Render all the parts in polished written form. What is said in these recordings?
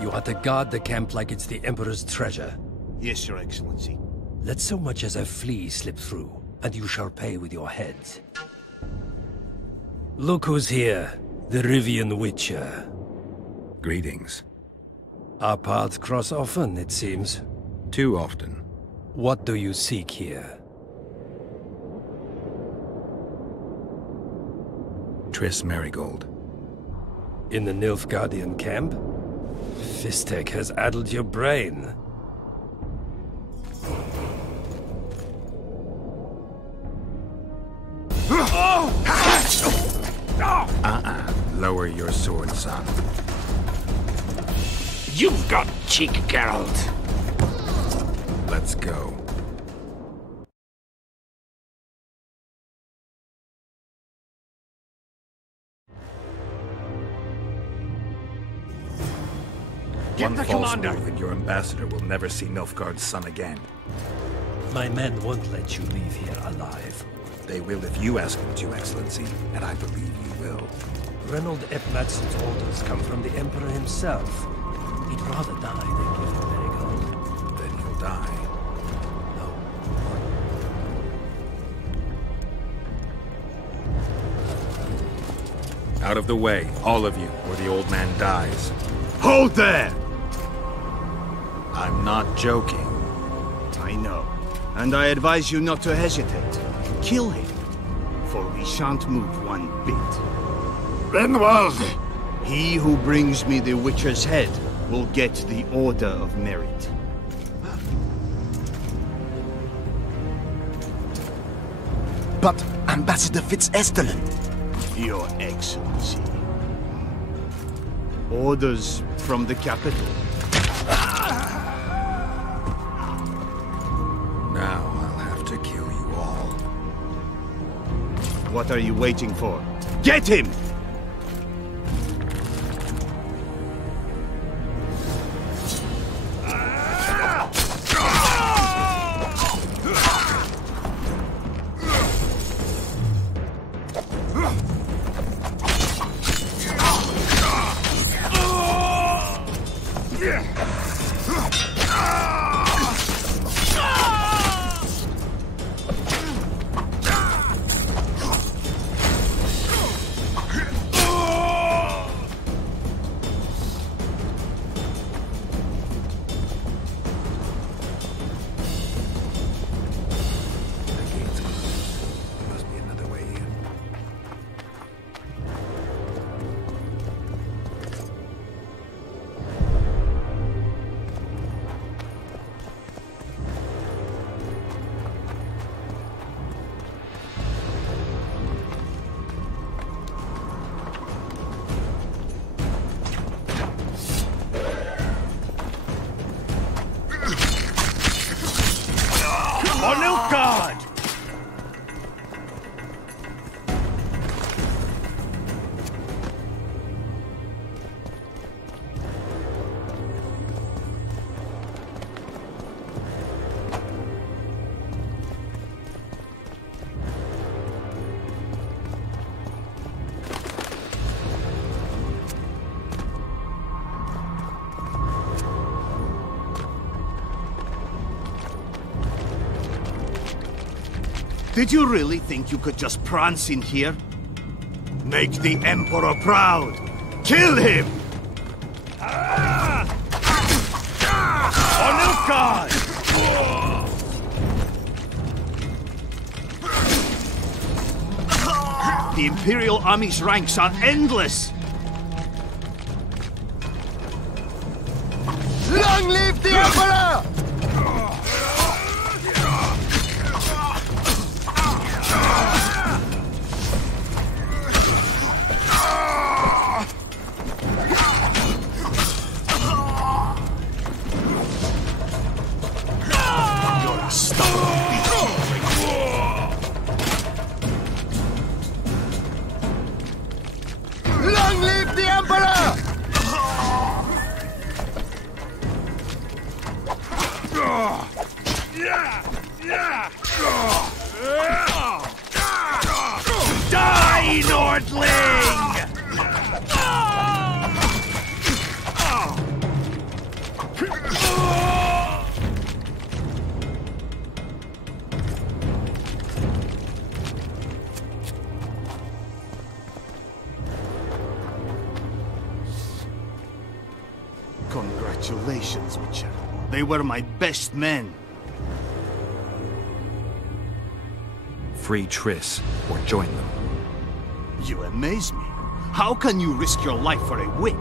You are to guard the camp like it's the Emperor's treasure. Yes, Your Excellency. Let so much as a flea slip through, and you shall pay with your heads. Look who's here, the Rivian Witcher. Greetings. Our paths cross often, it seems. Too often. What do you seek here? Triss Marigold. In the Nilfgaardian camp? Fistek has addled your brain. Lower your sword, son. You've got cheek, Geralt. Let's go. Get One the false commander! move and your ambassador will never see Nilfgaard's son again. My men won't let you leave here alive. They will if you ask them to, Excellency, and I believe you will. Reynold Ep Madsen's orders come from the Emperor himself. He'd rather die than give him Marigold. Then he'll die. No. Out of the way, all of you, or the old man dies. Hold there! I'm not joking. I know. And I advise you not to hesitate. Kill him. For we shan't move one bit. Renwald! He who brings me the Witcher's head will get the Order of Merit. But Ambassador Fitz-Estelen... Your Excellency. Orders from the capital. Now I'll have to kill you all. What are you waiting for? Get him! Did you really think you could just prance in here? Make the Emperor proud! Kill him! On Nilfgaard! The Imperial Army's ranks are endless! Long live the Emperor! Long live the Emperor! Die, Nordling! Congratulations, Witcher. They were my best men. Free Triss, or join them. You amaze me. How can you risk your life for a witch?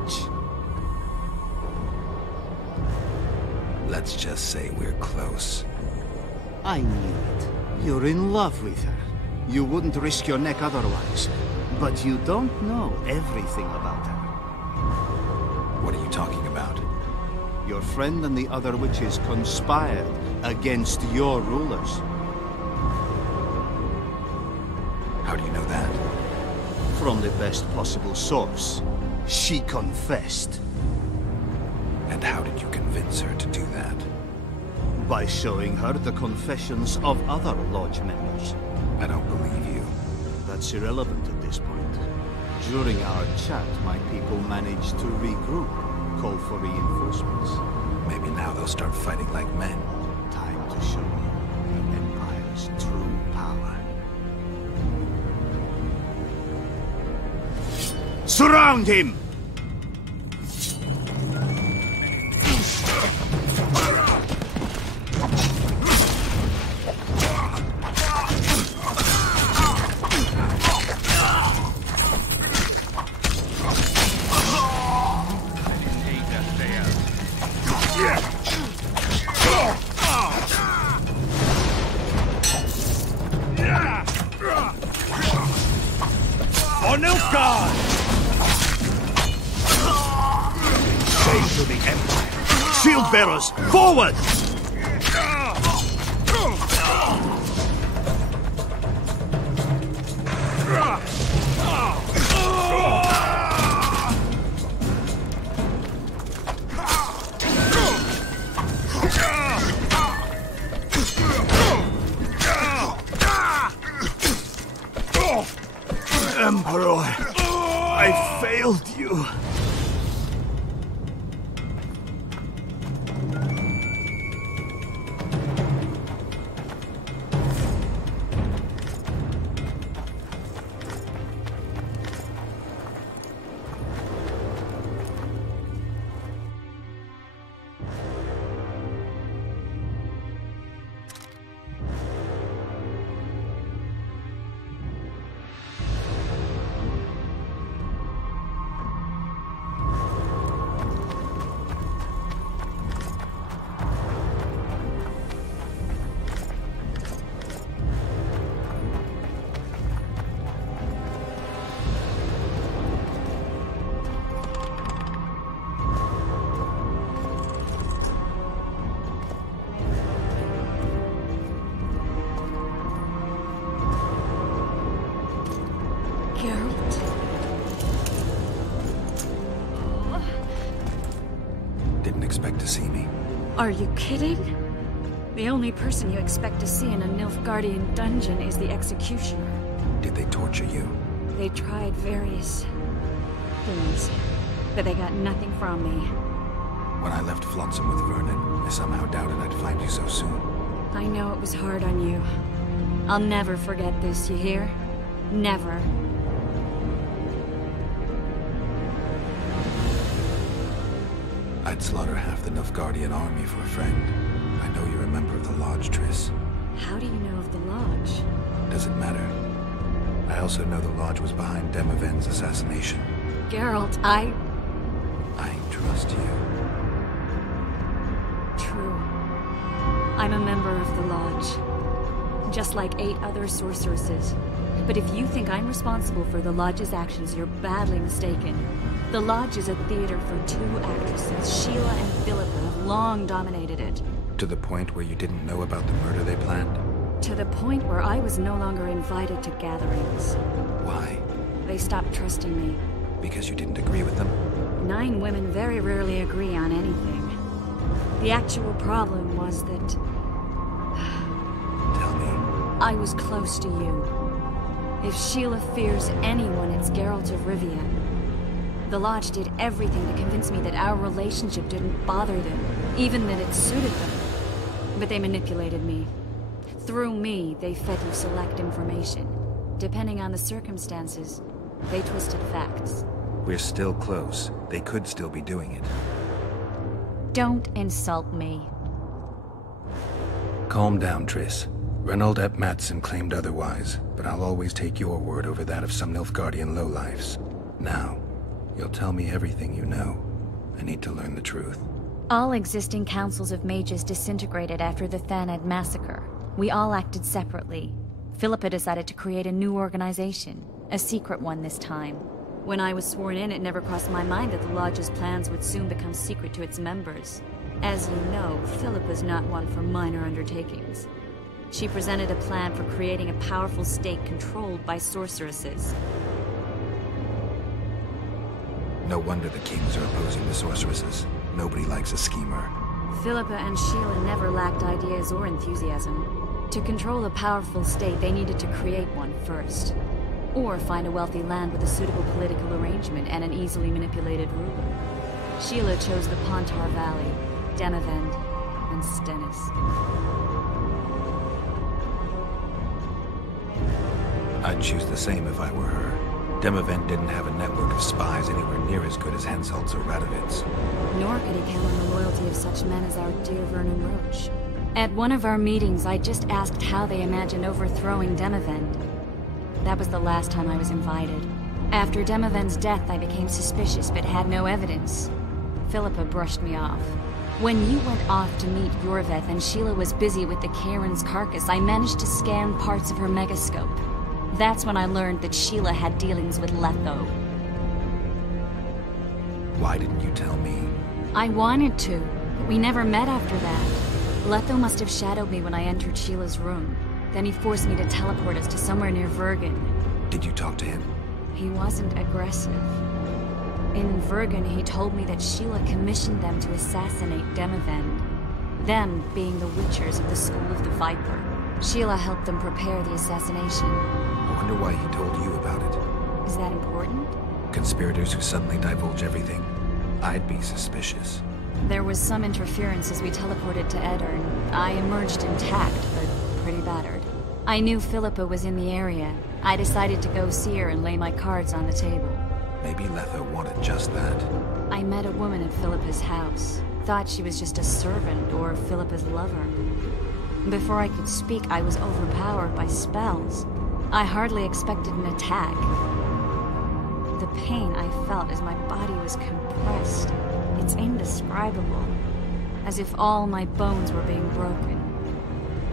Let's just say we're close. I knew it. You're in love with her. You wouldn't risk your neck otherwise. But you don't know everything about her. What are you talking about? Your friend and the other witches conspired against your rulers. How do you know that? From the best possible source. She confessed. And how did you convince her to do that? By showing her the confessions of other lodge members. I don't believe you. That's irrelevant at this point. During our chat, my people managed to regroup, call for reinforcements. Maybe now they'll start fighting like men. Time to show you the Empire's true power. Surround him! On Nilfgaard! Save to the Empire! Shield bearers, forward! Emperor, I failed you. Didn't expect to see me. Are you kidding? The only person you expect to see in a Nilfgaardian dungeon is the executioner. Did they torture you? They tried various things, but they got nothing from me. When I left Flotsam with Vernon, I somehow doubted I'd find you so soon. I know it was hard on you. I'll never forget this, you hear? Never. I'd slaughter half the Nilfgaardian army for a friend. I know you're a member of the Lodge, Triss. How do you know of the Lodge? Doesn't matter. I also know the Lodge was behind Demoven's assassination. Geralt, I trust you. True. I'm a member of the Lodge. Just like 8 other sorceresses. But if you think I'm responsible for the Lodge's actions, you're badly mistaken. The Lodge is a theater for 2 actresses. Sheila and Philippa have long dominated it. To the point where you didn't know about the murder they planned? To the point where I was no longer invited to gatherings. Why? They stopped trusting me. Because you didn't agree with them? 9 women very rarely agree on anything. The actual problem was that... Tell me. I was close to you. If Sheila fears anyone, it's Geralt of Rivia. The Lodge did everything to convince me that our relationship didn't bother them, even that it suited them. But they manipulated me. Through me, they fed you select information. Depending on the circumstances, they twisted facts. We're still close. They could still be doing it. Don't insult me. Calm down, Triss. Reynold Ep Matson claimed otherwise, but I'll always take your word over that of some Nilfgaardian lowlifes. Now, you'll tell me everything you know. I need to learn the truth. All existing councils of mages disintegrated after the Thanad massacre. We all acted separately. Philippa decided to create a new organization, a secret one this time. When I was sworn in, it never crossed my mind that the Lodge's plans would soon become secret to its members. As you know, Philippa's not one for minor undertakings. She presented a plan for creating a powerful state controlled by sorceresses. No wonder the kings are opposing the sorceresses. Nobody likes a schemer. Philippa and Sheila never lacked ideas or enthusiasm. To control a powerful state, they needed to create one first. Or find a wealthy land with a suitable political arrangement and an easily manipulated ruler. Sheila chose the Pontar Valley, Demavend, and Stennis. I'd choose the same if I were her. Demavend didn't have a network of spies anywhere near as good as Henselt's or Radovitz. Nor could he count on the loyalty of such men as our dear Vernon Roche. At one of our meetings, I just asked how they imagined overthrowing Demavend. That was the last time I was invited. After Demavend's death, I became suspicious, but had no evidence. Philippa brushed me off. When you went off to meet Yorveth and Sheila was busy with the Karen's carcass, I managed to scan parts of her megascope. That's when I learned that Sheila had dealings with Letho. Why didn't you tell me? I wanted to, but we never met after that. Letho must have shadowed me when I entered Sheila's room. Then he forced me to teleport us to somewhere near Vergen. Did you talk to him? He wasn't aggressive. In Vergen, he told me that Sheila commissioned them to assassinate Demavend. Them being the Witchers of the School of the Viper. Sheila helped them prepare the assassination. I wonder why he told you about it. Is that important? Conspirators who suddenly divulge everything. I'd be suspicious. There was some interference as we teleported to Edirn. I emerged intact, but pretty battered. I knew Philippa was in the area. I decided to go see her and lay my cards on the table. Maybe Letho wanted just that. I met a woman at Philippa's house. Thought she was just a servant or Philippa's lover. Before I could speak, I was overpowered by spells. I hardly expected an attack. The pain I felt as my body was compressed. It's indescribable. As if all my bones were being broken.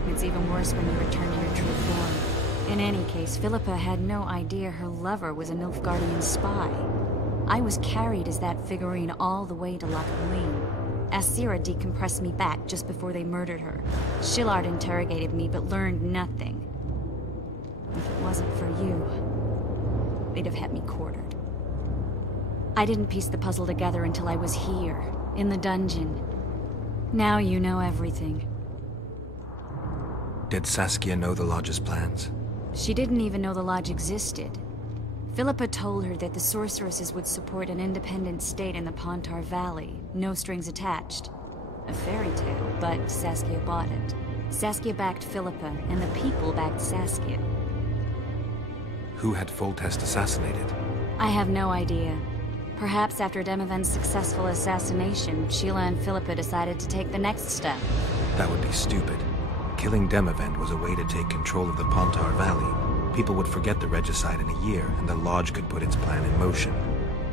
It's even worse when you return to your true form. In any case, Philippa had no idea her lover was a Nilfgaardian spy. I was carried as that figurine all the way to Lacquelin. Asira decompressed me back just before they murdered her. Shillard interrogated me but learned nothing. If it wasn't for you, they'd have had me quartered. I didn't piece the puzzle together until I was here, in the dungeon. Now you know everything. Did Saskia know the Lodge's plans? She didn't even know the Lodge existed. Philippa told her that the sorceresses would support an independent state in the Pontar Valley, no strings attached. A fairy tale, but Saskia bought it. Saskia backed Philippa, and the people backed Saskia. Who had Foltest assassinated? I have no idea. Perhaps after Demavend's successful assassination, Sheila and Philippa decided to take the next step. That would be stupid. Killing Demavend was a way to take control of the Pontar Valley. People would forget the regicide in a year, and the Lodge could put its plan in motion.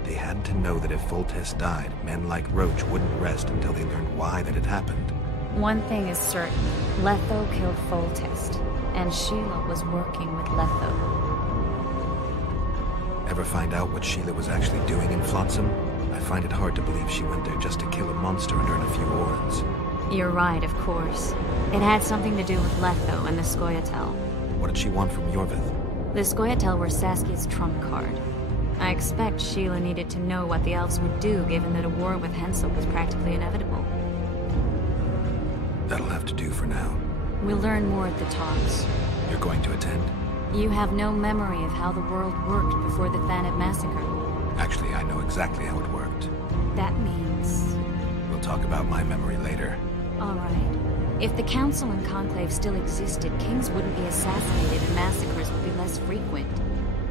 They had to know that if Foltest died, men like Roach wouldn't rest until they learned why that had happened. One thing is certain. Letho killed Foltest, and Sheila was working with Letho. Ever find out what Sheila was actually doing in Flotsam? I find it hard to believe she went there just to kill a monster and earn a few orans. You're right, of course. It had something to do with Letho and the Scoia'tael. What did she want from Yorvith? The Scoia'tael were Saskia's trump card. I expect Sheila needed to know what the elves would do, given that a war with Henselt was practically inevitable. That'll have to do for now. We'll learn more at the talks. You're going to attend? You have no memory of how the world worked before the Thanad massacre. Actually, I know exactly how it worked. That means... We'll talk about my memory later. All right. If the Council and Conclave still existed, kings wouldn't be assassinated and massacres would be less frequent.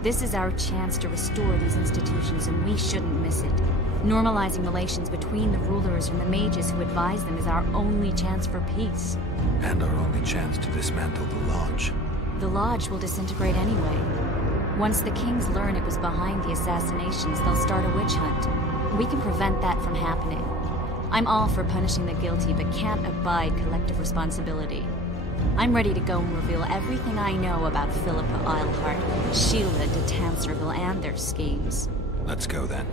This is our chance to restore these institutions, and we shouldn't miss it. Normalizing relations between the rulers and the mages who advise them is our only chance for peace. And our only chance to dismantle the Lodge. The Lodge will disintegrate anyway. Once the kings learn it was behind the assassinations, they'll start a witch hunt. We can prevent that from happening. I'm all for punishing the guilty, but can't abide collective responsibility. I'm ready to go and reveal everything I know about Philippa Eilhart, Sheila de Tanserville, and their schemes. Let's go then.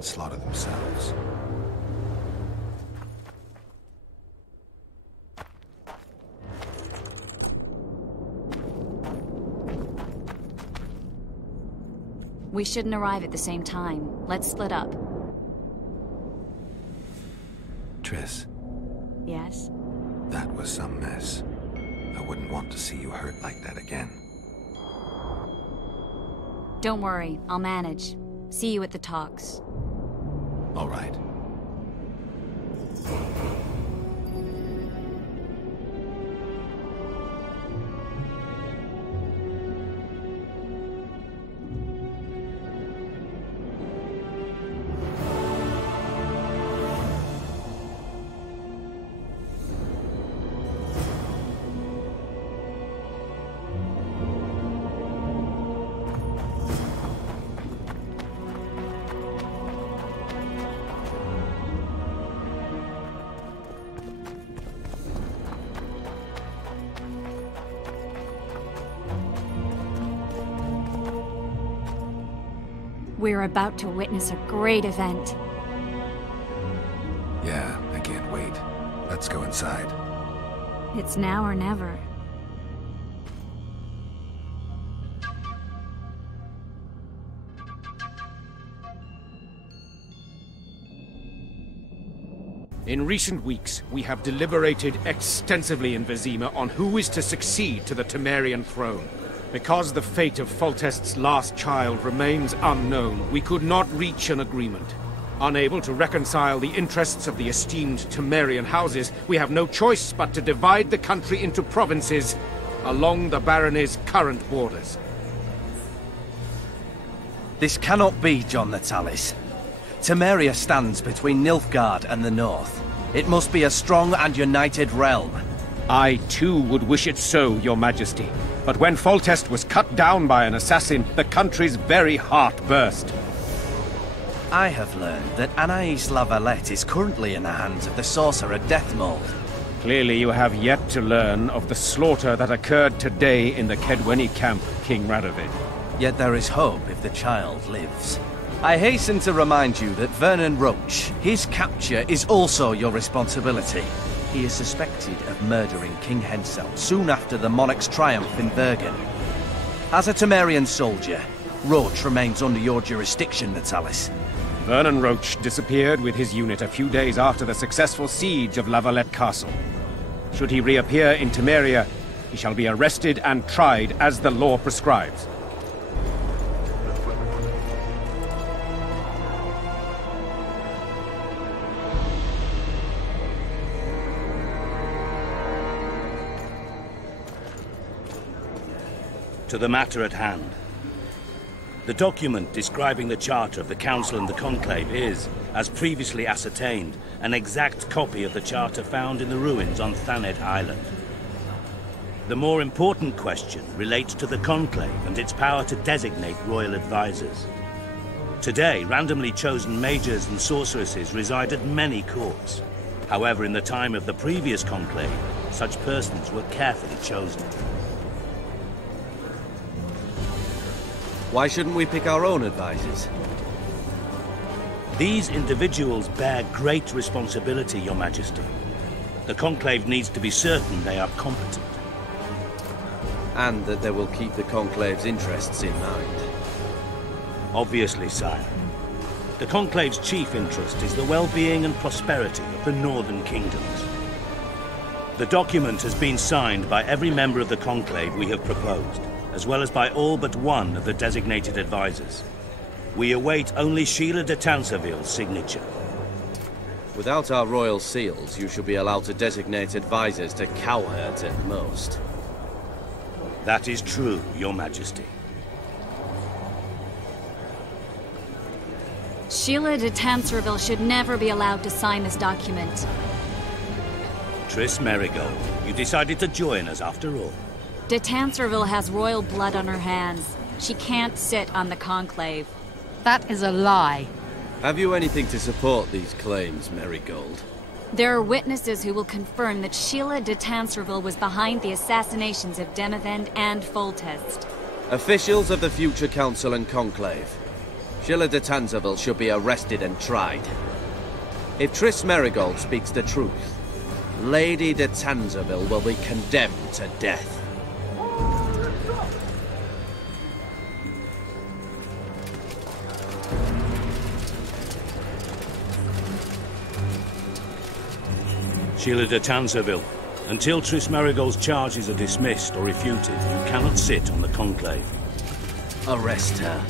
Slaughter themselves. We shouldn't arrive at the same time. Let's split up. Triss. Yes? That was some mess. I wouldn't want to see you hurt like that again. Don't worry, I'll manage. See you at the talks. All right. We're about to witness a great event. Yeah, I can't wait. Let's go inside. It's now or never. In recent weeks, we have deliberated extensively in Wiedźmin on who is to succeed to the Temerian throne. Because the fate of Foltest's last child remains unknown, we could not reach an agreement. Unable to reconcile the interests of the esteemed Temerian houses, we have no choice but to divide the country into provinces along the barony's current borders. This cannot be, John Natalis. Temeria stands between Nilfgaard and the north. It must be a strong and united realm. I, too, would wish it so, Your Majesty. But when Foltest was cut down by an assassin, the country's very heart burst. I have learned that Anais La Valette is currently in the hands of the sorcerer Deathmold. Clearly you have yet to learn of the slaughter that occurred today in the Kedweni camp, King Radovid. Yet there is hope if the child lives. I hasten to remind you that Vernon Roche, his capture is also your responsibility. He is suspected of murdering King Hensel soon after the monarch's triumph in Bergen. As a Temerian soldier, Roche remains under your jurisdiction, Natalis. Vernon Roche disappeared with his unit a few days after the successful siege of La Valette Castle. Should he reappear in Temeria, he shall be arrested and tried as the law prescribes. To the matter at hand. The document describing the charter of the Council and the Conclave is, as previously ascertained, an exact copy of the charter found in the ruins on Thanet Island. The more important question relates to the Conclave and its power to designate royal advisors. Today, randomly chosen mages and sorceresses reside at many courts. However, in the time of the previous Conclave, such persons were carefully chosen. Why shouldn't we pick our own advisors? These individuals bear great responsibility, Your Majesty. The Conclave needs to be certain they are competent. and that they will keep the Conclave's interests in mind. Obviously, sire. The Conclave's chief interest is the well-being and prosperity of the northern kingdoms. The document has been signed by every member of the Conclave we have proposed, as well as by all but one of the designated advisors. We await only Sheila de Tanserville's signature. Without our royal seals, you should be allowed to designate advisors to cowherds at most. That is true, Your Majesty. Sheila de Tanserville should never be allowed to sign this document. Triss Merigold, you decided to join us after all. De Tanserville has royal blood on her hands. She can't sit on the Conclave. That is a lie. Have you anything to support these claims, Merigold? There are witnesses who will confirm that Sheila de Tanserville was behind the assassinations of Demavend and Foltest. Officials of the future Council and Conclave. Sheila de Tanserville should be arrested and tried. If Triss Merigold speaks the truth, Lady de Tanserville will be condemned to death. Sheila de Tanserville, until Triss Merigold's charges are dismissed or refuted, you cannot sit on the Conclave. Arrest her.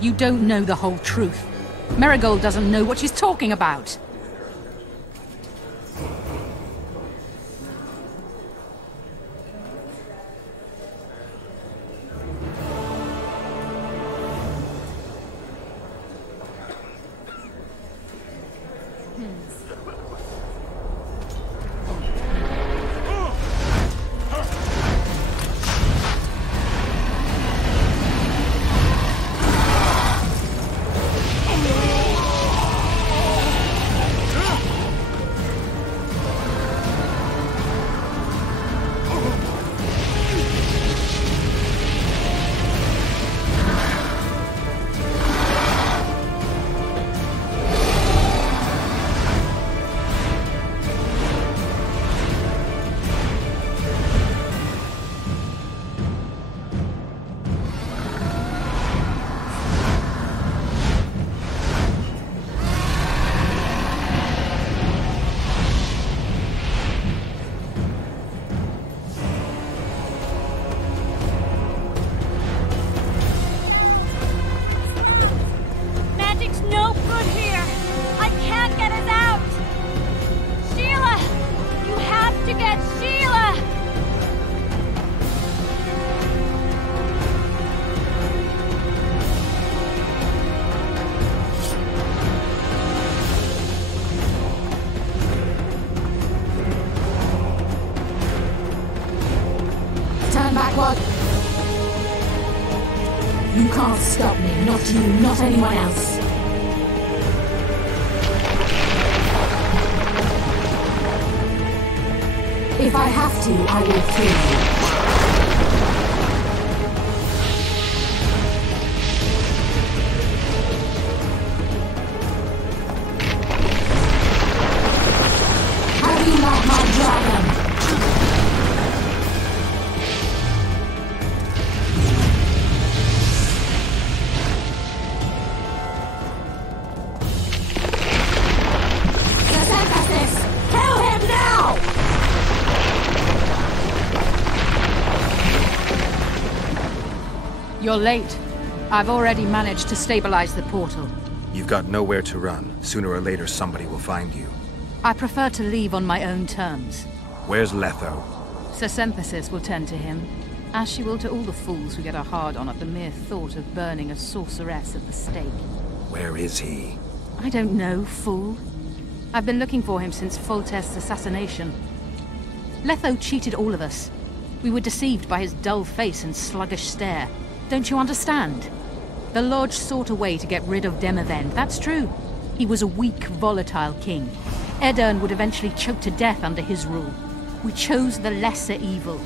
You don't know the whole truth. Merigold doesn't know what she's talking about. You can't stop me, not you, not anyone else. If I have to, I will kill you. How do you like my dragon? You're late. I've already managed to stabilize the portal. You've got nowhere to run. Sooner or later, somebody will find you. I prefer to leave on my own terms. Where's Letho? Synthesis will tend to him, as she will to all the fools who get a hard-on at the mere thought of burning a sorceress at the stake. Where is he? I don't know, fool. I've been looking for him since Foltest's assassination. Letho cheated all of us. We were deceived by his dull face and sluggish stare. Don't you understand? The Lodge sought a way to get rid of Demavend, that's true. He was a weak, volatile king. Edirn would eventually choke to death under his rule. We chose the lesser evil.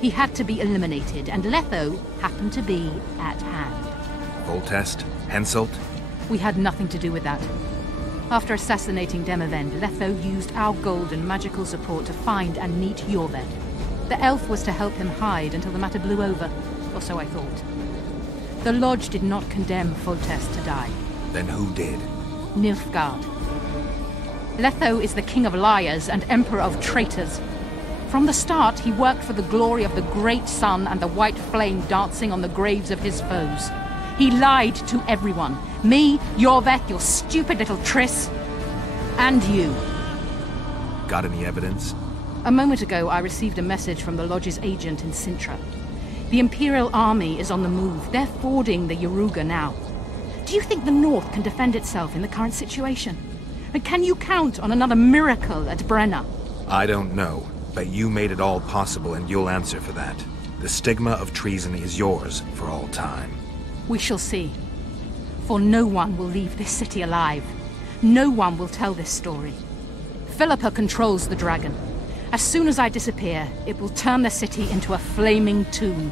He had to be eliminated, and Letho happened to be at hand. Foltest? Henselt? We had nothing to do with that. After assassinating Demavend, Letho used our gold and magical support to find and meet Jorved. The elf was to help him hide until the matter blew over, or so I thought. The Lodge did not condemn Foltest to die. Then who did? Nilfgaard. Letho is the king of liars and emperor of traitors. From the start, he worked for the glory of the great sun and the white flame dancing on the graves of his foes. He lied to everyone. Me, Jorved, your stupid little Triss, and you. Got any evidence? A moment ago, I received a message from the Lodge's agent in Sintra. The Imperial Army is on the move. They're fording the Yaruga now. Do you think the North can defend itself in the current situation? And can you count on another miracle at Brenna? I don't know, but you made it all possible and you'll answer for that. The stigma of treason is yours for all time. We shall see. For no one will leave this city alive. No one will tell this story. Philippa controls the dragon. As soon as I disappear, it will turn the city into a flaming tomb.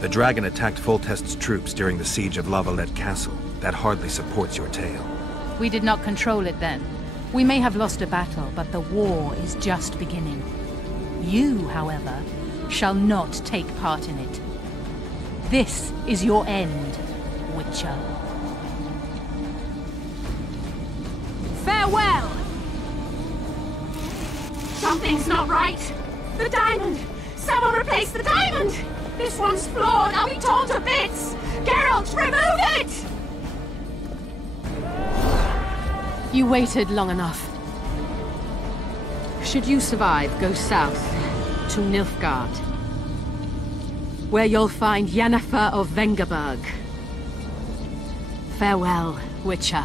The dragon attacked Foltest's troops during the siege of La Valette Castle. That hardly supports your tale. We did not control it then. We may have lost a battle, but the war is just beginning. You, however, shall not take part in it. This is your end, Witcher. Farewell! Something's not right! The diamond! Someone replace the diamond! This one's flawed! I'll be torn to bits! Geralt, remove it! You waited long enough. Should you survive, go south to Nilfgaard, where you'll find Yennefer of Vengerberg. Farewell, Witcher.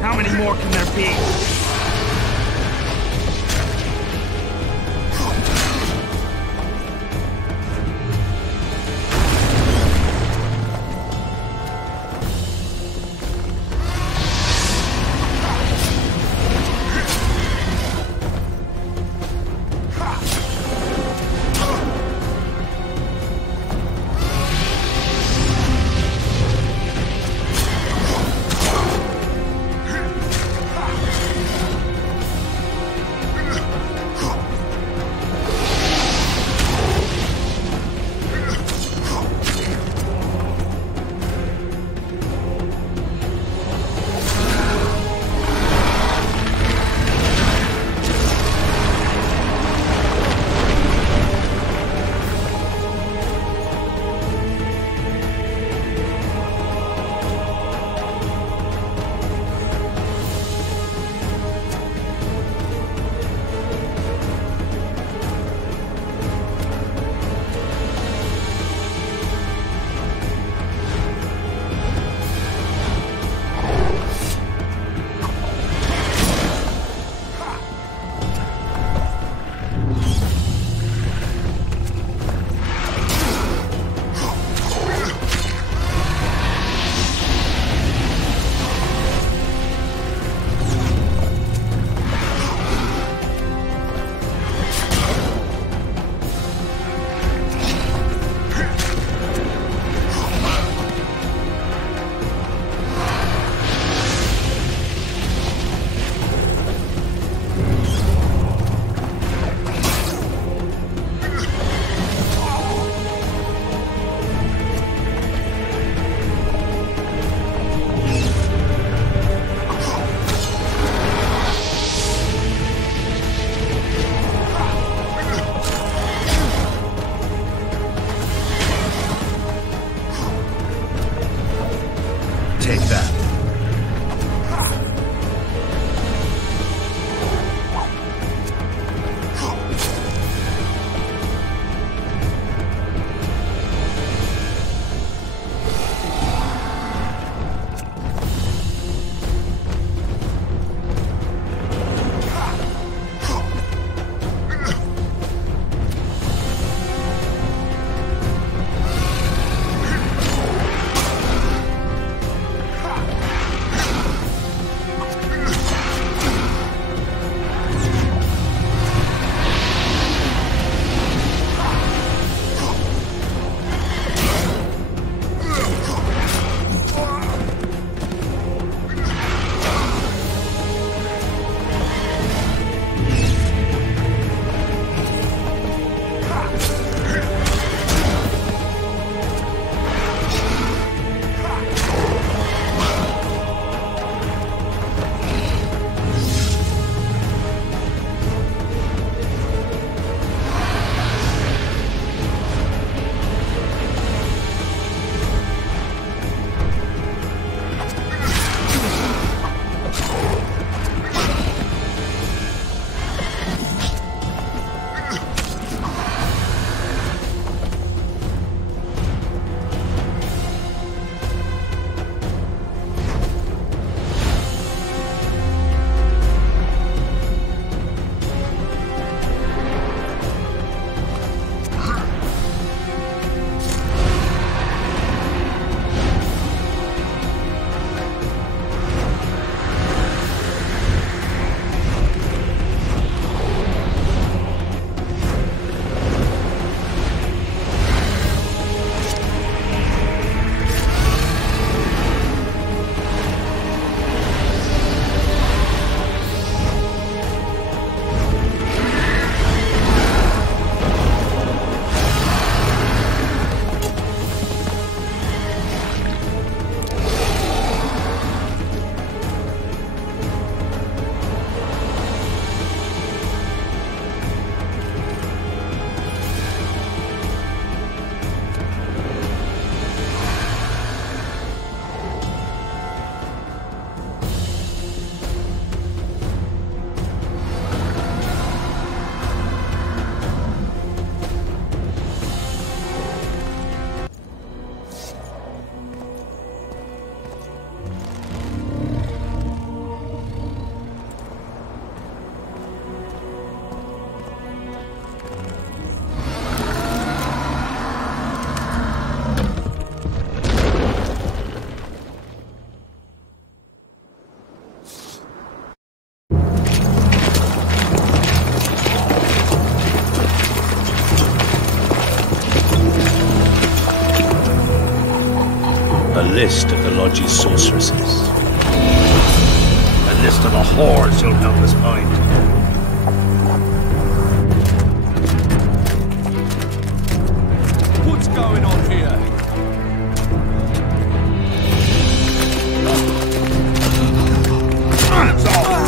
How many more can there be? list of the Lodge's sorceresses. A list of the whores you'll help us find. What's going on here? Hands off!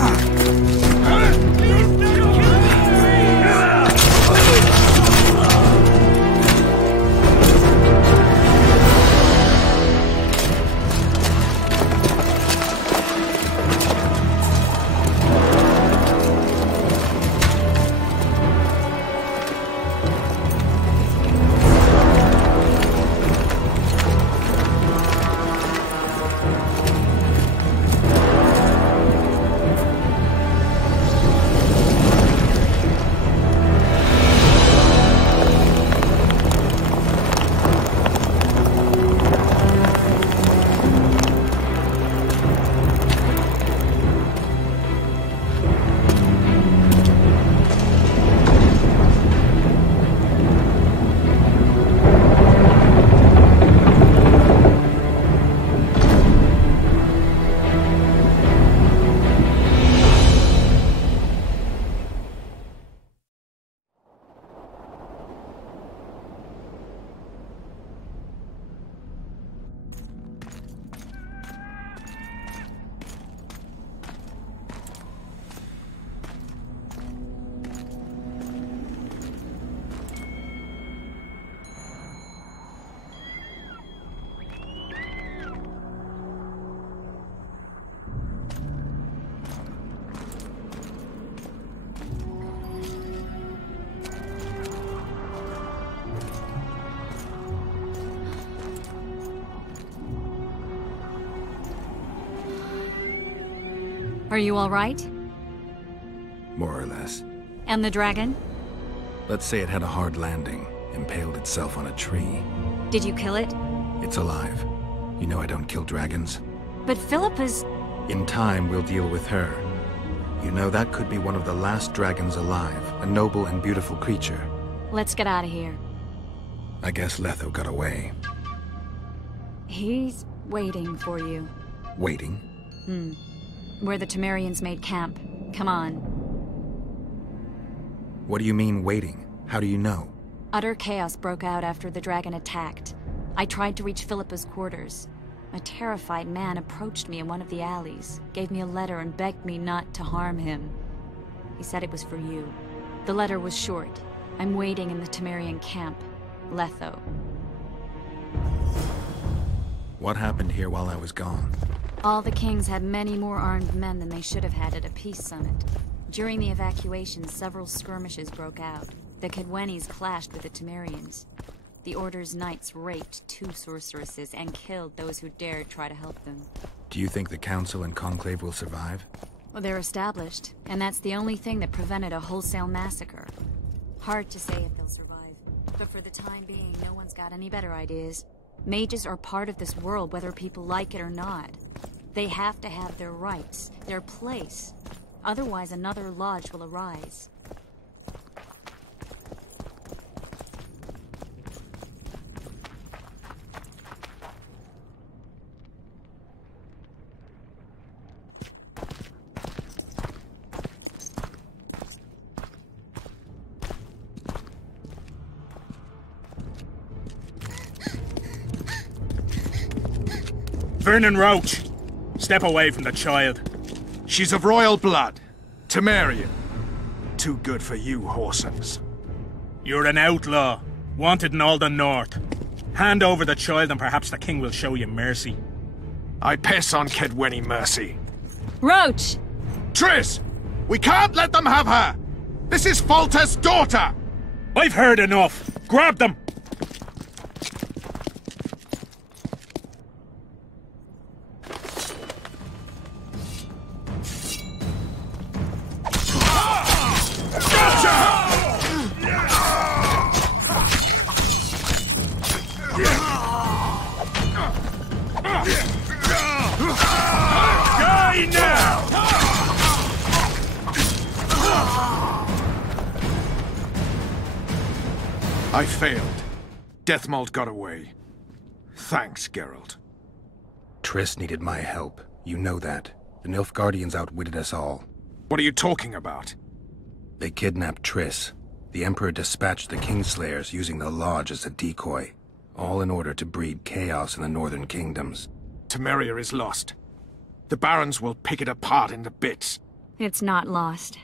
Are you all right? More or less. And the dragon? Let's say it had a hard landing, impaled itself on a tree. Did you kill it? It's alive. You know I don't kill dragons. But Philippa's... In time, we'll deal with her. You know, that could be one of the last dragons alive, a noble and beautiful creature. Let's get out of here. I guess Letho got away. He's waiting for you. Waiting? Where the Temerians made camp. Come on. What do you mean, waiting? How do you know? Utter chaos broke out after the dragon attacked. I tried to reach Philippa's quarters. A terrified man approached me in one of the alleys, gave me a letter and begged me not to harm him. He said it was for you. The letter was short. I'm waiting in the Temerian camp. Letho. What happened here while I was gone? All the kings had many more armed men than they should have had at a peace summit. During the evacuation, several skirmishes broke out. The Kedwenis clashed with the Temerians. The Order's knights raped 2 sorceresses and killed those who dared try to help them. Do you think the Council and Conclave will survive? Well, they're established, and that's the only thing that prevented a wholesale massacre. Hard to say if they'll survive, but for the time being, no one's got any better ideas. Mages are part of this world, whether people like it or not. They have to have their rights, their place. Otherwise, another lodge will arise. Vernon Roach! Step away from the child. She's of royal blood. Temerian. Too good for you, whoresomes. You're an outlaw. Wanted in all the north. Hand over the child and perhaps the king will show you mercy. I piss on Kedweni mercy. Roach! Triss! We can't let them have her! This is Foltest's daughter! I've heard enough! Grab them! I failed. Deathmold got away. Thanks, Geralt. Triss needed my help. You know that. The Nilfgaardians outwitted us all. What are you talking about? They kidnapped Triss. The Emperor dispatched the Kingslayers using the Lodge as a decoy, all in order to breed chaos in the northern kingdoms. Temeria is lost. The Barons will pick it apart into bits. It's not lost.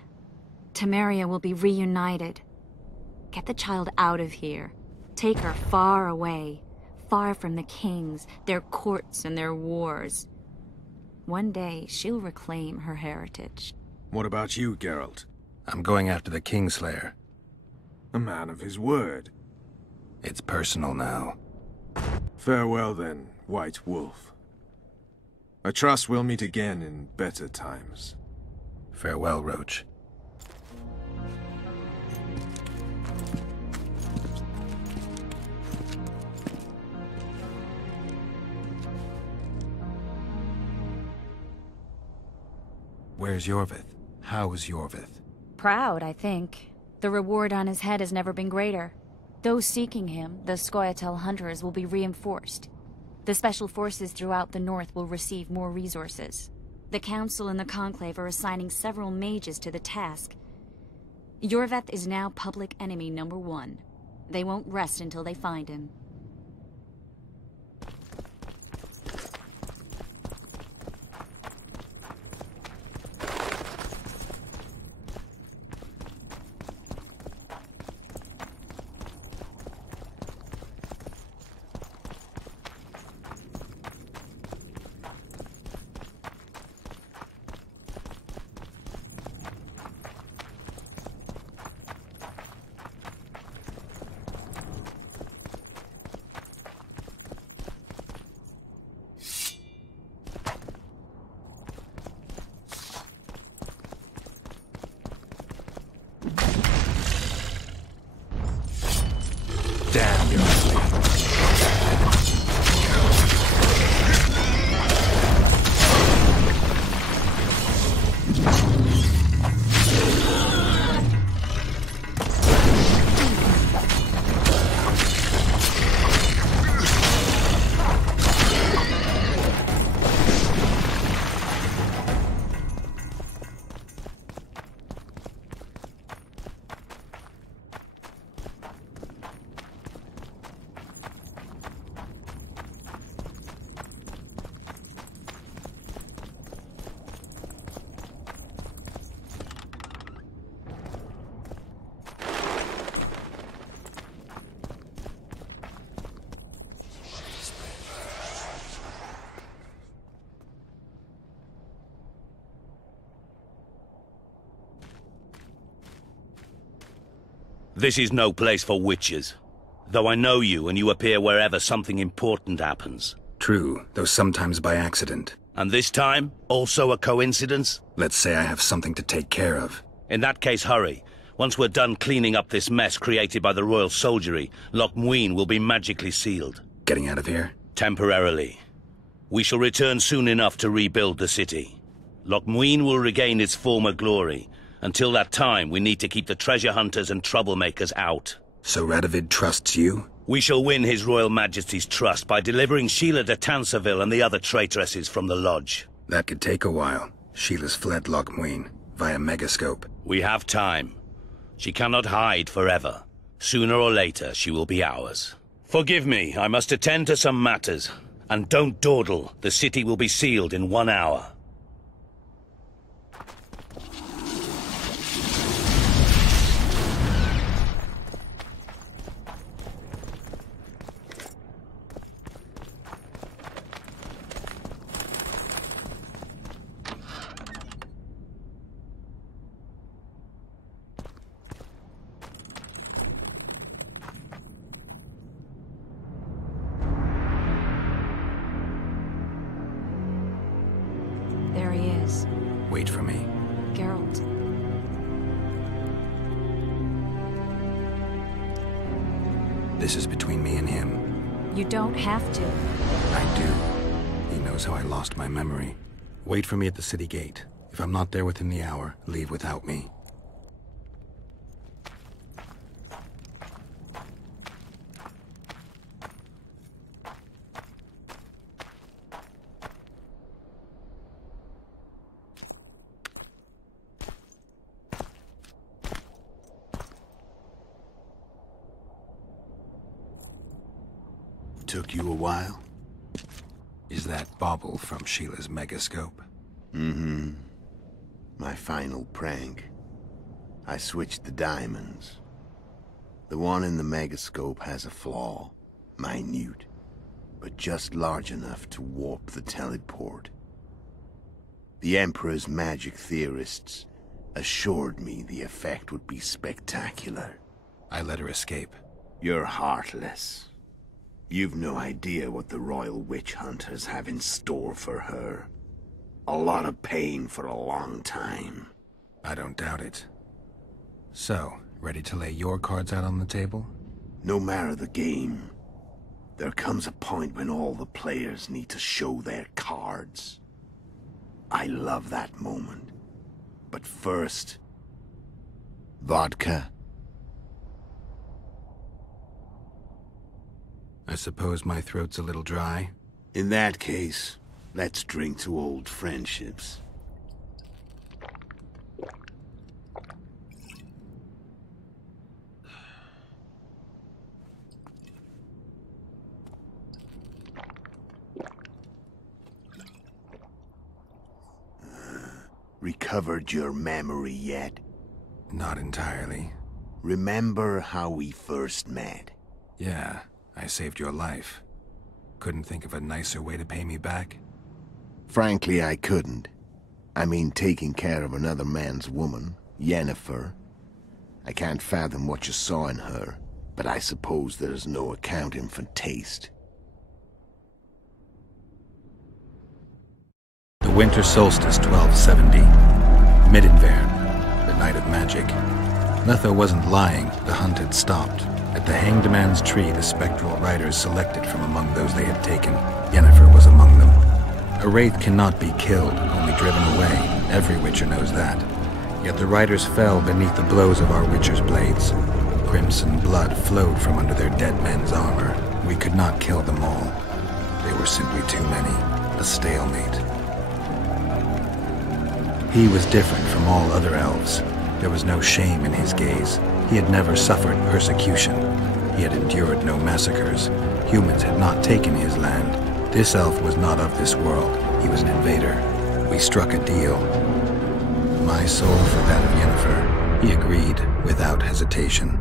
Temeria will be reunited. Get the child out of here. Take her far away. Far from the kings, their courts, and their wars. One day, she'll reclaim her heritage. What about you, Geralt? I'm going after the Kingslayer. A man of his word. It's personal now. Farewell then, White Wolf. I trust we'll meet again in better times. Farewell, Roach. Where's Yorvith? How is Yorvith? Proud, I think. The reward on his head has never been greater. Those seeking him, the Scoia'tael hunters, will be reinforced. The special forces throughout the north will receive more resources. The Council and the Conclave are assigning several mages to the task. Yorvith is now public enemy #1. They won't rest until they find him. Damn you. This is no place for witches. Though I know you and you appear wherever something important happens. True, though sometimes by accident. And this time, also a coincidence? Let's say I have something to take care of. In that case, hurry. Once we're done cleaning up this mess created by the royal soldiery, Loch Muin will be magically sealed. Getting out of here? Temporarily. We shall return soon enough to rebuild the city. Loch Muin will regain its former glory. Until that time, we need to keep the treasure hunters and troublemakers out. So Radovid trusts you? We shall win His Royal Majesty's trust by delivering Sheila de Tansarville and the other traitresses from the lodge. That could take a while. Sheila's fled Loch Muin via Megascope. We have time. She cannot hide forever. Sooner or later, she will be ours. Forgive me, I must attend to some matters. And don't dawdle. The city will be sealed in 1 hour. There he is. Wait for me. Geralt. This is between me and him. You don't have to. I do. He knows how I lost my memory. Wait for me at the city gate. If I'm not there within the hour, leave without me. took you a while? Is that bauble from Sheila's megascope? Mm-hmm. My final prank. I switched the diamonds. The one in the megascope has a flaw. Minute. But just large enough to warp the teleport. The Emperor's magic theorists assured me the effect would be spectacular. I let her escape. You're heartless. You've no idea what the royal witch hunters have in store for her. A lot of pain for a long time. I don't doubt it. So, ready to lay your cards out on the table? No matter the game, there comes a point when all the players need to show their cards. I love that moment. But first... vodka? I suppose my throat's a little dry. In that case, let's drink to old friendships. Recovered your memory yet? Not entirely. Remember how we first met? Yeah, I saved your life. Couldn't think of a nicer way to pay me back? Frankly, I couldn't. I mean, taking care of another man's woman, Yennefer. I can't fathom what you saw in her, but I suppose there's no accounting for taste. The winter solstice 1270. Midinvern, the night of magic. Letho wasn't lying, the hunt had stopped. At the Hanged Man's Tree, the spectral riders selected from among those they had taken. Yennefer was among them. A wraith cannot be killed, only driven away. Every witcher knows that. Yet the riders fell beneath the blows of our witcher's blades. Crimson blood flowed from under their dead men's armor. We could not kill them all. They were simply too many. A stalemate. He was different from all other elves. There was no shame in his gaze. He had never suffered persecution. He had endured no massacres. Humans had not taken his land. This elf was not of this world. He was an invader. We struck a deal. My soul for that of Yennefer. He agreed without hesitation.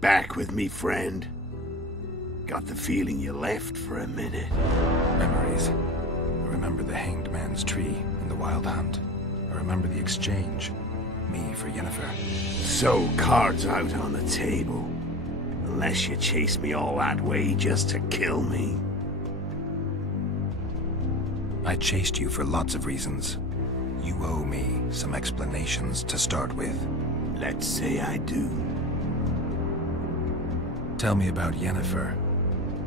Back with me, friend. Got the feeling you left for a minute. Memories. I remember the Hanged Man's Tree and the Wild Hunt. I remember the exchange. Me for Yennefer. So, cards out on the table. Unless you chase me all that way just to kill me. I chased you for lots of reasons. You owe me some explanations to start with. Let's say I do. Tell me about Yennefer.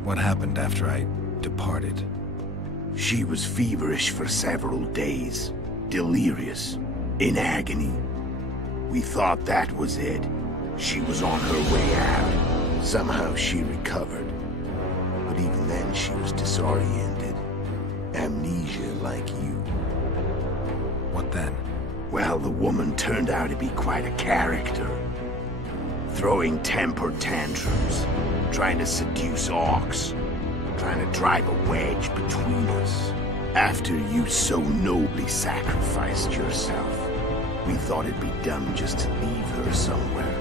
What happened after I departed? She was feverish for several days. Delirious. In agony. We thought that was it. She was on her way out. Somehow she recovered. But even then she was disoriented. Amnesia like you. What then? Well, the woman turned out to be quite a character. Throwing temper tantrums, trying to seduce orcs, trying to drive a wedge between us. After you so nobly sacrificed yourself, we thought it'd be dumb just to leave her somewhere.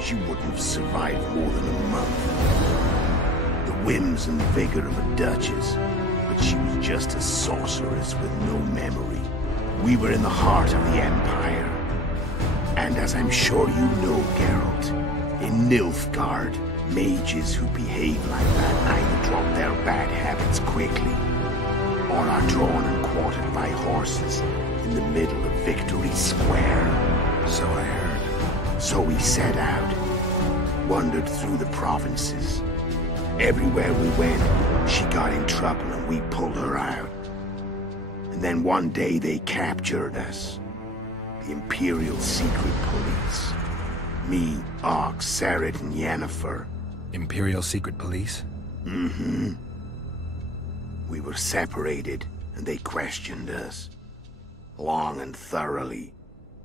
She wouldn't have survived more than a month. The whims and vigor of a duchess, but she was just a sorceress with no memory. We were in the heart of the Empire. And as I'm sure you know, Geralt, in Nilfgaard, mages who behave like that either drop their bad habits quickly, or are drawn and quartered by horses in the middle of Victory Square. So I heard. So we set out, wandered through the provinces. Everywhere we went, she got in trouble and we pulled her out. And then one day they captured us. The Imperial Secret Police. Me, Ox, Sarret, and Yennefer. Imperial Secret Police? Mm-hmm. We were separated, and they questioned us. long and thoroughly,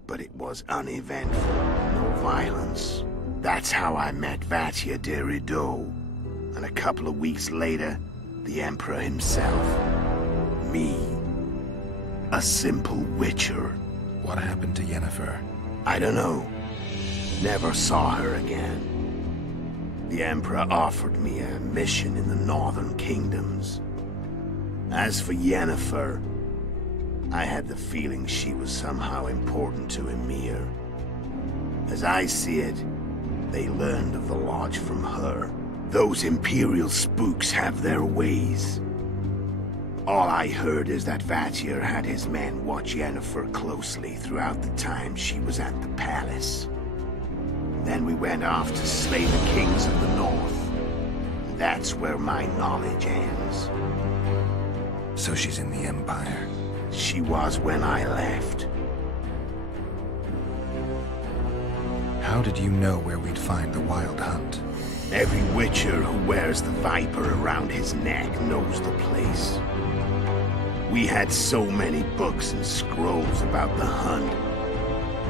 but it was uneventful, no violence. That's how I met Wiedźmin de Rideau, and a couple of weeks later, the Emperor himself. Me. A simple witcher. What happened to Yennefer? I don't know. Never saw her again. The Emperor offered me a mission in the northern kingdoms. As for Yennefer, I had the feeling she was somehow important to Emir. As I see it, they learned of the Lodge from her. Those Imperial spooks have their ways. All I heard is that Vatir had his men watch Yennefer closely throughout the time she was at the palace. Then we went off to slay the kings of the north. That's where my knowledge ends. So she's in the Empire? She was when I left. How did you know where we'd find the Wild Hunt? Every witcher who wears the viper around his neck knows the place. We had so many books and scrolls about the hunt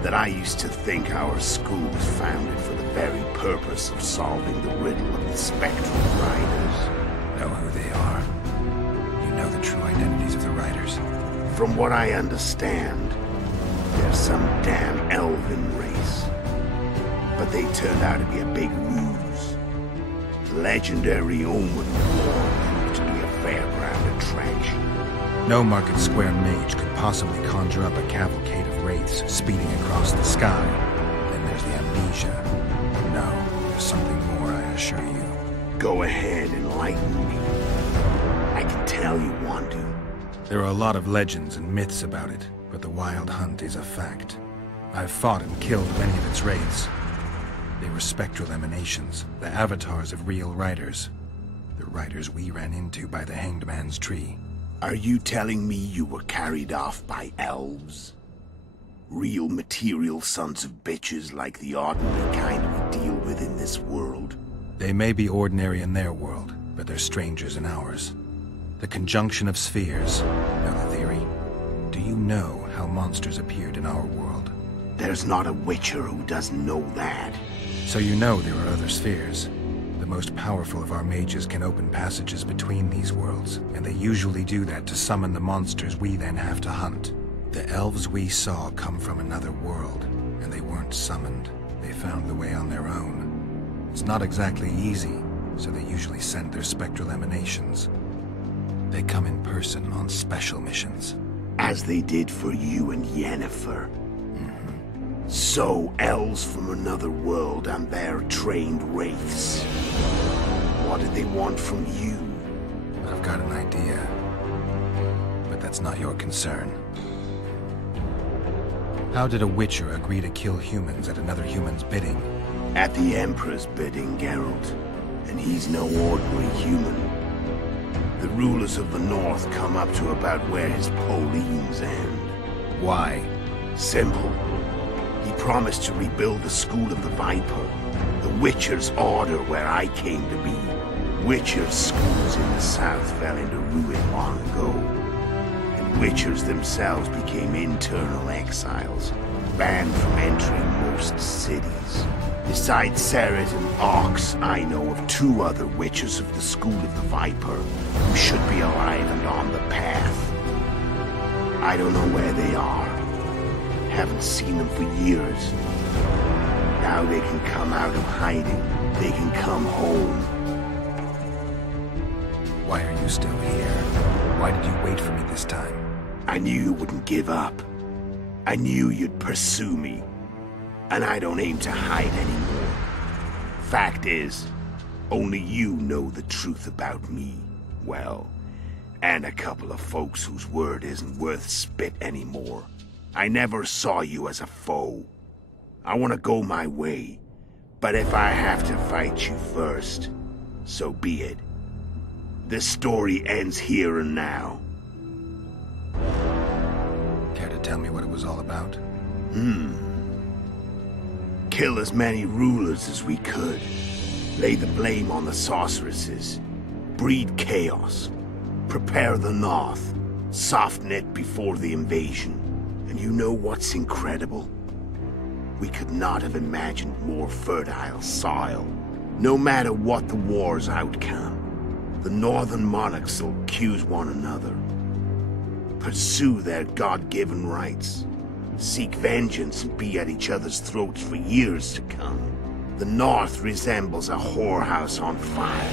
that I used to think our school was founded for the very purpose of solving the riddle of the spectral riders. Know who they are? You know the true identities of the riders? From what I understand, they're some damn elven race. But they turned out to be a big ruse. The legendary Omen War proved to be a fairground attraction. No Market Square mage could possibly conjure up a cavalcade of wraiths speeding across the sky. Then there's the amnesia. No, there's something more, I assure you. Go ahead, enlighten me. I can tell you want to. There are a lot of legends and myths about it, but the Wild Hunt is a fact. I've fought and killed many of its wraiths. They were spectral emanations, the avatars of real riders. The riders we ran into by the Hanged Man's Tree. Are you telling me you were carried off by elves? Real material sons of bitches like the ordinary kind we deal with in this world? They may be ordinary in their world, but they're strangers in ours. The conjunction of spheres. Know the theory? Do you know how monsters appeared in our world? There's not a witcher who doesn't know that. So you know there are other spheres. The most powerful of our mages can open passages between these worlds, and they usually do that to summon the monsters we then have to hunt. The elves we saw come from another world, and they weren't summoned. They found the way on their own. It's not exactly easy, so they usually send their spectral emanations. They come in person on special missions. As they did for you and Yennefer. So, elves from another world and their trained wraiths. What did they want from you? I've got an idea. But that's not your concern. How did a witcher agree to kill humans at another human's bidding? At the Emperor's bidding, Geralt. And he's no ordinary human. The rulers of the North come up to about where his Pauline's end. Why? Simple. He promised to rebuild the School of the Viper, the Witcher's Order where I came to be. Witcher's schools in the south fell into ruin long ago, and Witchers themselves became internal exiles, banned from entering most cities. Besides Seret and Ox, I know of 2 other Witchers of the School of the Viper who should be alive and on the path. I don't know where they are. Haven't seen them for years. Now they can come out of hiding. They can come home. Why are you still here? Why did you wait for me this time? I knew you wouldn't give up. I knew you'd pursue me. And I don't aim to hide anymore. Fact is, only you know the truth about me. Well, and a couple of folks whose word isn't worth spit anymore. I never saw you as a foe. I want to go my way, but if I have to fight you first, so be it. This story ends here and now. Care to tell me what it was all about? Kill as many rulers as we could. Lay the blame on the sorceresses. Breed chaos. Prepare the North. Soften it before the invasion. And you know what's incredible? We could not have imagined more fertile soil. No matter what the war's outcome, the northern monarchs will accuse one another, pursue their God-given rights, seek vengeance and be at each other's throats for years to come. The north resembles a whorehouse on fire,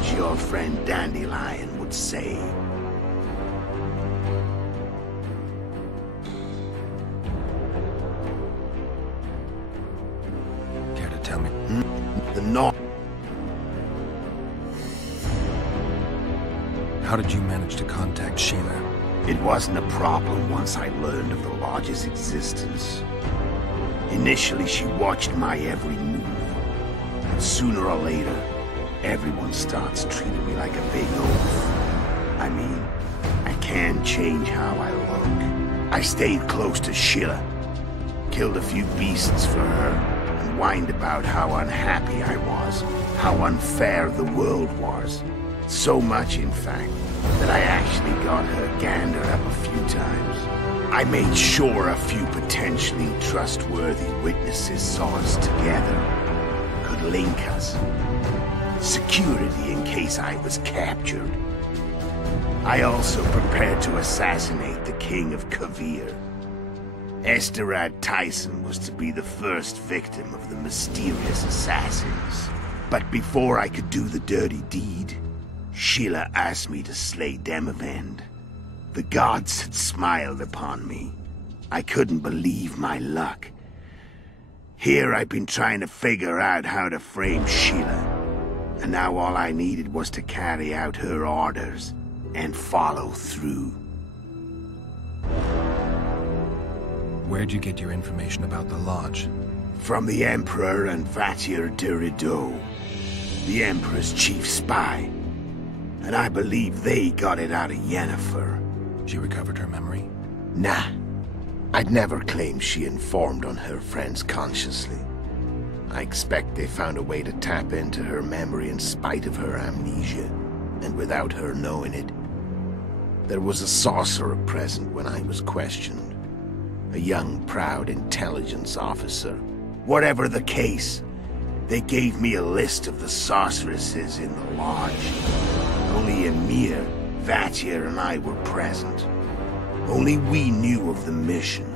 as your friend Dandelion would say. Care to tell me? The north. How did you manage to contact Sheila? It wasn't a problem once I learned of the Lodge's existence. Initially, she watched my every move. But sooner or later, everyone starts treating me like a big oaf. I mean, I can't change how I look. I stayed close to Sheila, killed a few beasts for her, and whined about how unhappy I was, how unfair the world was. So much, in fact, that I actually got her gander up a few times. I made sure a few potentially trustworthy witnesses saw us together, could link us. Security in case I was captured. I also prepared to assassinate the King of Kavir. Esterad Tyson was to be the first victim of the mysterious assassins. But before I could do the dirty deed, Sheila asked me to slay Demavend. The gods had smiled upon me. I couldn't believe my luck. Here I've been trying to figure out how to frame Sheila, and now all I needed was to carry out her orders and follow through. Where'd you get your information about the Lodge? From the Emperor and Vatir de Rideau, the Emperor's chief spy. And I believe they got it out of Yennefer. She recovered her memory? Nah. I'd never claimed she informed on her friends consciously. I expect they found a way to tap into her memory in spite of her amnesia, and without her knowing it. There was a sorcerer present when I was questioned. A young, proud intelligence officer. Whatever the case, they gave me a list of the sorceresses in the Lodge. Only Emir, Vatir, and I were present. Only we knew of the mission.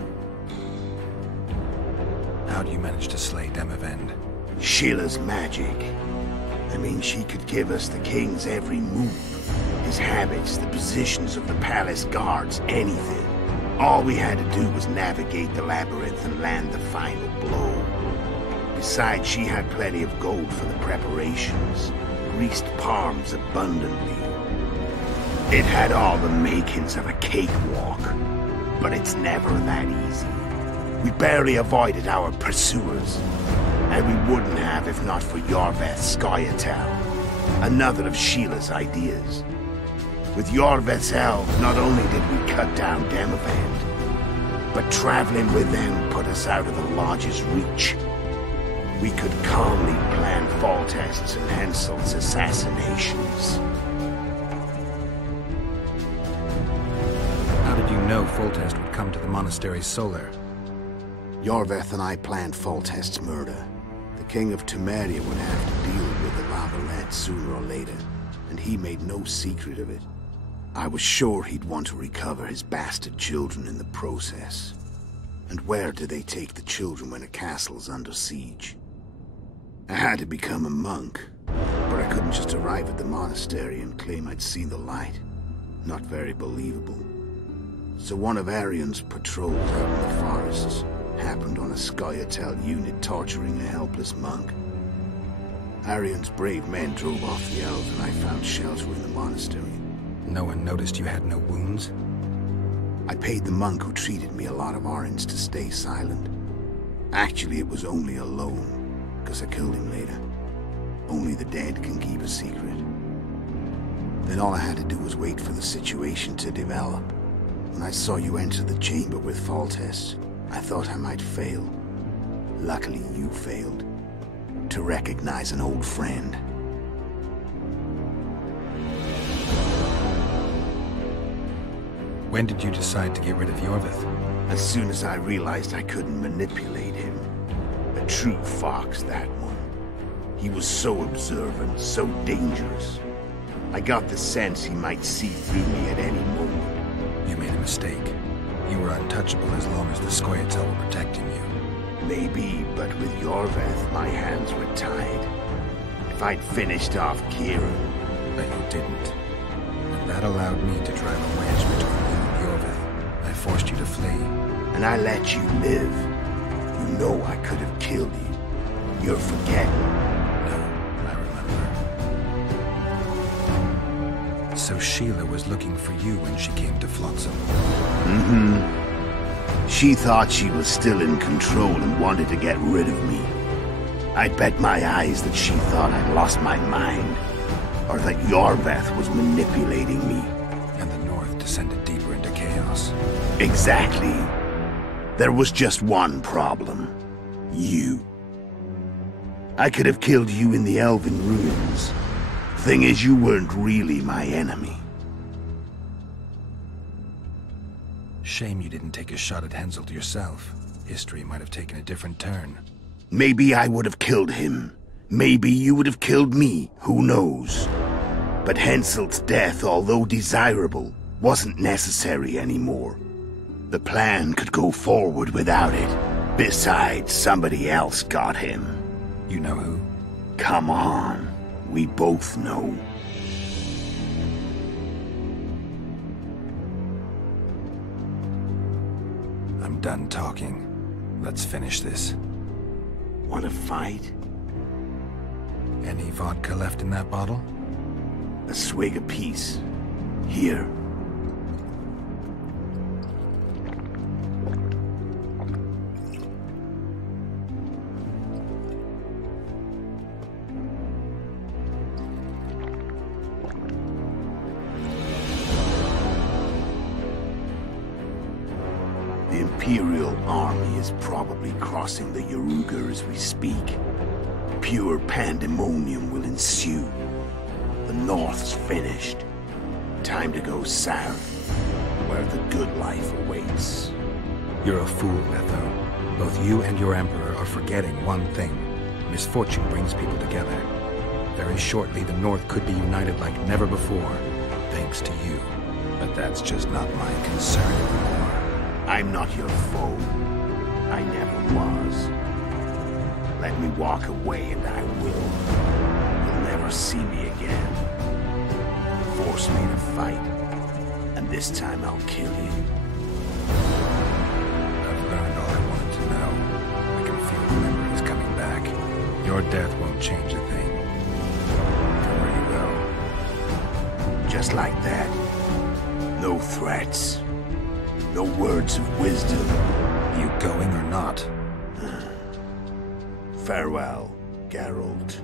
How do you manage to slay Demavend? Sheila's magic. I mean, she could give us the king's every move. His habits, the positions of the palace guards, anything. All we had to do was navigate the labyrinth and land the final blow. Besides, she had plenty of gold for the preparations. Greased palms abundantly. It had all the makings of a cakewalk, but it's never that easy. We barely avoided our pursuers, and we wouldn't have if not for Yorveth Skoyatel, another of Sheila's ideas. With Yorveth's help, not only did we cut down Demavend, but traveling with them put us out of the Lodge's reach. We could calmly plan Foltest's and Hensel's assassinations. How did you know Foltest would come to the monastery's solar? Yorveth and I planned Foltest's murder. The King of Temeria would have to deal with the Lavalette sooner or later, and he made no secret of it. I was sure he'd want to recover his bastard children in the process. And where do they take the children when a castle's under siege? I had to become a monk, but I couldn't just arrive at the monastery and claim I'd seen the light. Not very believable. So one of Arion's patrols out in the forests happened on a Skoyatel unit torturing a helpless monk. Arion's brave men drove off the elves and I found shelter in the monastery. No one noticed you had no wounds? I paid the monk who treated me a lot of orange to stay silent. Actually, it was only a loan. Because I killed him later. Only the dead can keep a secret. Then all I had to do was wait for the situation to develop. When I saw you enter the chamber with Foltest, I thought I might fail. Luckily, you failed. To recognize an old friend. When did you decide to get rid of Yorvith? As soon as I realized I couldn't manipulate him. A true fox, that one. He was so observant, so dangerous. I got the sense he might see through me at any moment. You made a mistake. You were untouchable as long as the Scoia'tael were protecting you. Maybe, but with Yorvith, my hands were tied. If I'd finished off Kieran... But you didn't. And that allowed me to drive a wedge between you and Yorvith. I forced you to flee. And I let you live. You know I could have killed you. You're forgetting. No, I remember. So Sheila was looking for you when she came to Flotsam. Mm-hmm. She thought she was still in control and wanted to get rid of me. I bet my eyes that she thought I'd lost my mind. Or that Yorvith was manipulating me. And the North descended deeper into chaos. Exactly. There was just one problem. You. I could have killed you in the Elven ruins. Thing is, you weren't really my enemy. Shame you didn't take a shot at Henselt yourself. History might have taken a different turn. Maybe I would have killed him. Maybe you would have killed me. Who knows? But Henselt's death, although desirable, wasn't necessary anymore. The plan could go forward without it. Besides, somebody else got him. You know who? Come on. We both know. I'm done talking. Let's finish this. Want to fight? Any vodka left in that bottle? A swig apiece. Here. The Imperial army is probably crossing the Yaruga as we speak. Pure pandemonium will ensue. The North's finished. Time to go south, where the good life awaits. You're a fool, Letho. Both you and your Emperor are forgetting one thing. Misfortune brings people together. Very shortly, the North could be united like never before, thanks to you. But that's just not my concern anymore. I'm not your foe. I never was. Let me walk away and I will. You'll never see me again. Force me to fight, and this time I'll kill you. I've learned all I wanted to know. I can feel the memories coming back. Your death won't change a thing. Come where you go. Just like that. No threats. No words of wisdom. You going or not? Farewell, Geralt.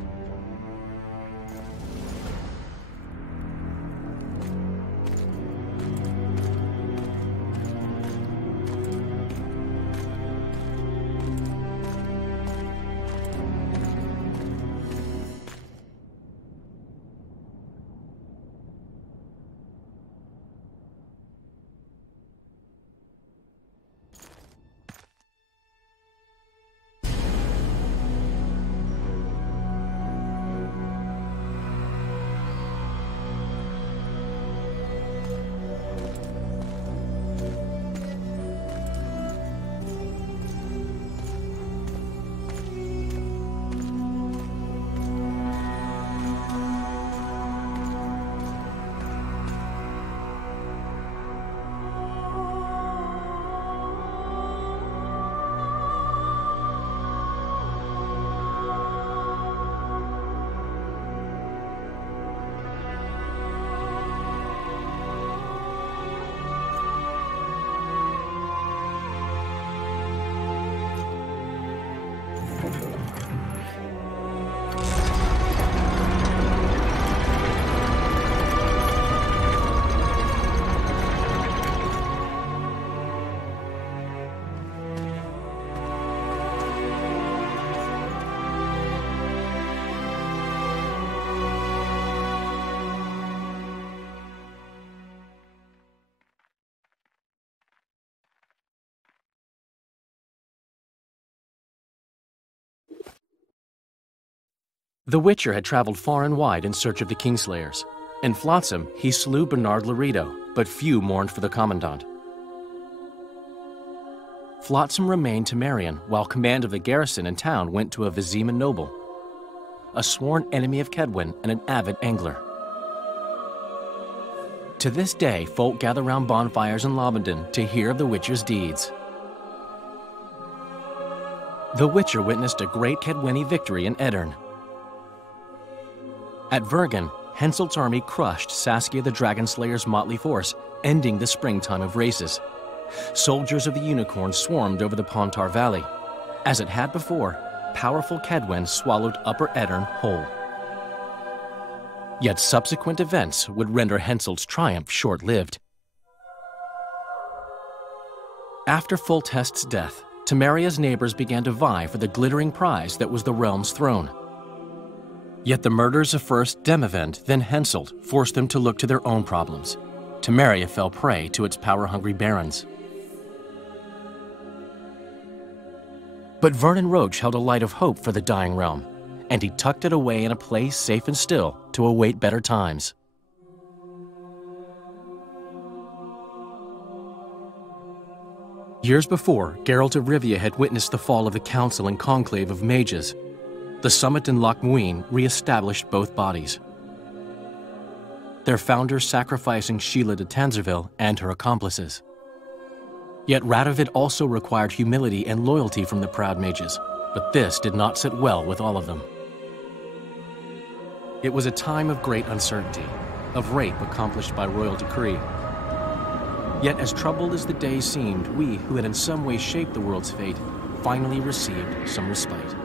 The Witcher had traveled far and wide in search of the Kingslayers. In Flotsam, he slew Bernard Laredo, but few mourned for the Commandant. Flotsam remained Temerian, while command of the garrison and town went to a Wiedźmin noble, a sworn enemy of Kedwen and an avid angler. To this day, folk gather round bonfires in Lobenden to hear of the Witcher's deeds. The Witcher witnessed a great Kedweni victory in Edirn. At Vergen, Henselt's army crushed Saskia the Dragonslayer's motley force, ending the springtime of races. Soldiers of the Unicorn swarmed over the Pontar Valley. As it had before, powerful Kedwen swallowed Upper Edirn whole. Yet subsequent events would render Henselt's triumph short-lived. After Foltest's death, Temeria's neighbors began to vie for the glittering prize that was the realm's throne. Yet the murders of first Demavend, then Henselt, forced them to look to their own problems. Temeria fell prey to its power-hungry barons. But Vernon Roche held a light of hope for the dying realm, and he tucked it away in a place safe and still to await better times. Years before, Geralt of Rivia had witnessed the fall of the Council and Conclave of Mages. The summit in Loch Muin re-established both bodies, their founders sacrificing Sheila de Tanzerville and her accomplices. Yet Radovid also required humility and loyalty from the proud mages, but this did not sit well with all of them. It was a time of great uncertainty, of rape accomplished by royal decree. Yet as troubled as the days seemed, we, who had in some way shaped the world's fate, finally received some respite.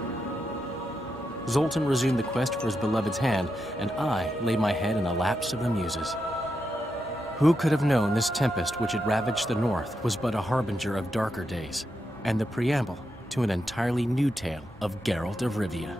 Zoltan resumed the quest for his beloved's hand, and I laid my head in a lapse of the muses. Who could have known this tempest which had ravaged the north was but a harbinger of darker days, and the preamble to an entirely new tale of Geralt of Rivia?